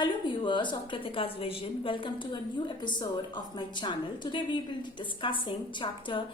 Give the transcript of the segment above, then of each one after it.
Hello viewers of Kritika's Vision, welcome to a new episode of my channel. Today we will be discussing chapter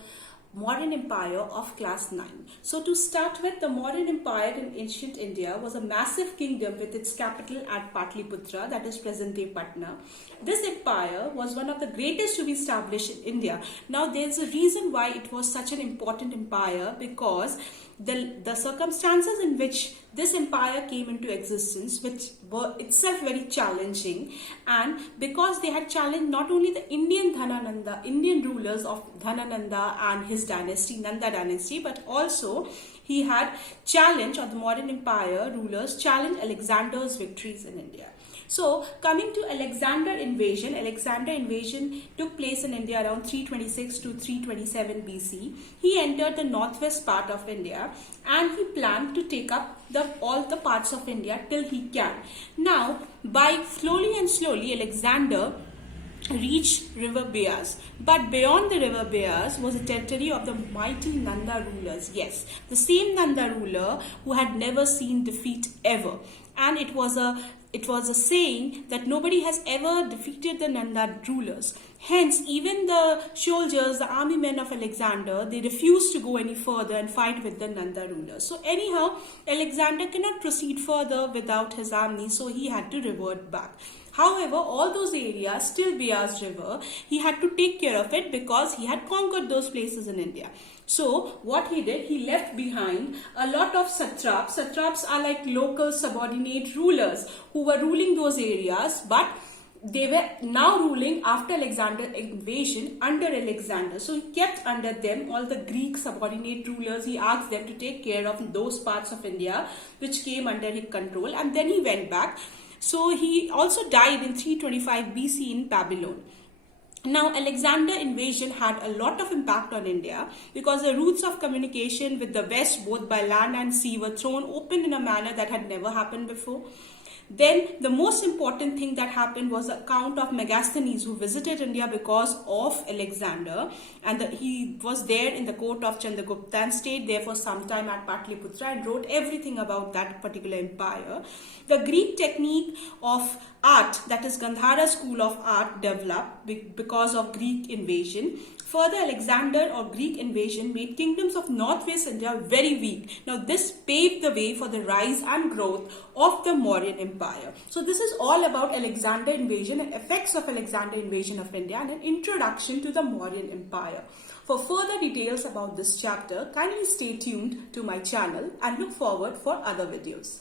Mauryan Empire of class 9. So to start with, the Mauryan Empire in ancient India was a massive kingdom with its capital at Patliputra, that is present-day Patna. This empire was one of the greatest to be established in India. Now there's a reason why it was such an important empire, because the circumstances in which this empire came into existence, which were itself very challenging, and because they had challenged not only the Indian rulers of Dhanananda and his dynasty, Nanda dynasty, but also he had challenged, or the Mauryan Empire rulers challenged Alexander's victories in India. So coming to Alexander invasion took place in India around 326 to 327 BC. He entered the northwest part of India and he planned to take up all the parts of India till he can. Now, by slowly Alexander reached river Beas, but beyond the river Beas was the territory of the mighty Nanda rulers. Yes, the same Nanda ruler who had never seen defeat ever, and it was a saying that nobody has ever defeated the Nanda rulers. Hence, even the soldiers, the army men of Alexander, they refused to go any further and fight with the Nanda rulers. So anyhow, Alexander cannot proceed further without his army, so he had to revert back. However, all those areas, still Beas River, he had to take care of it because he had conquered those places in India. So what he did, he left behind a lot of satraps. Satraps are like local subordinate rulers who were ruling those areas, but they were now ruling after Alexander's invasion under Alexander. So he kept under them all the Greek subordinate rulers. He asked them to take care of those parts of India which came under his control, and then he went back. So he also died in 325 BC in Babylon. Now, Alexander invasion had a lot of impact on India because the routes of communication with the west, both by land and sea, were thrown open in a manner that had never happened before. Then the most important thing that happened was the account of Megasthenes, who visited India because of Alexander, and he was there in the court of Chandragupta and stayed there for some time at Patliputra and wrote everything about that particular empire. The Greek technique of art, that is Gandhara school of art, developed because of Greek invasion. Further, Alexander or Greek invasion made kingdoms of northwest India very weak. Now this paved the way for the rise and growth of the Mauryan Empire. So this is all about Alexander invasion and effects of Alexander invasion of India and an introduction to the Mauryan Empire. For further details about this chapter, kindly stay tuned to my channel and look forward for other videos.